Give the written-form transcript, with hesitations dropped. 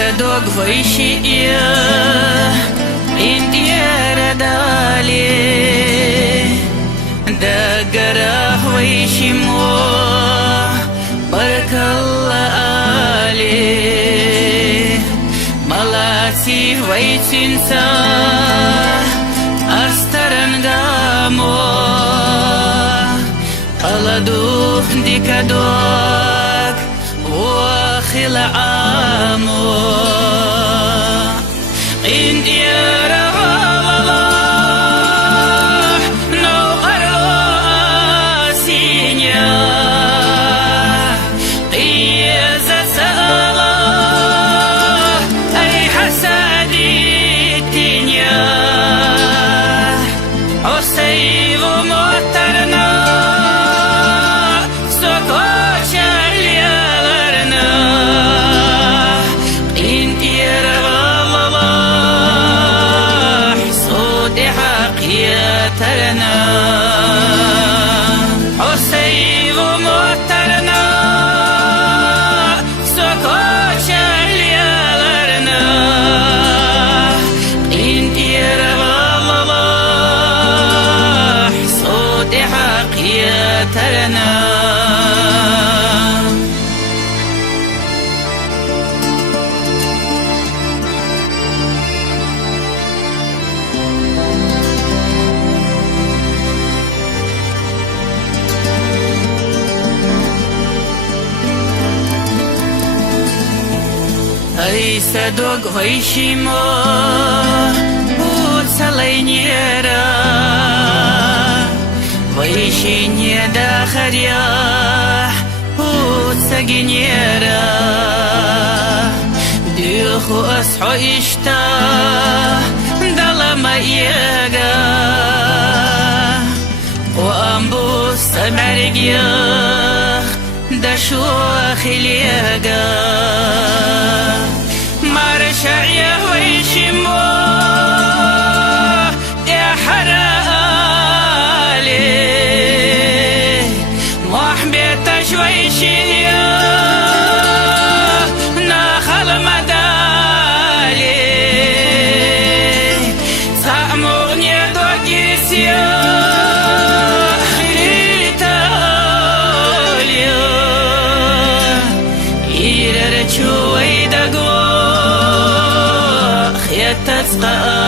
صدق ويشي انديار دالي دقره ويشي مو بارك الله عليه ملاتي ويتنسى أسترنغامو ألدو ديكادوك وخلعامو انديار الله نو أراسينيا قيزة الله أي حسادي الدنيا عسيب مطرنا سكوش الليالرنا انديار الله صوت حقياتنا عسيب مطرنا سكوش الليالرنا انديار الله صوت حقياتنا أي صدق ويشيمو وتصلينيرا ويشيني داخريا وتسجنيرا ديخو أصحو إشتا دلما إيغا وأنبو سمرقيا دشو خليغا مرشعيه ويشمو يا حرالي محبت شويشيه ناخل مدالي سامغني دوكيسيا خريتاليا يررچو ويدغو تسقى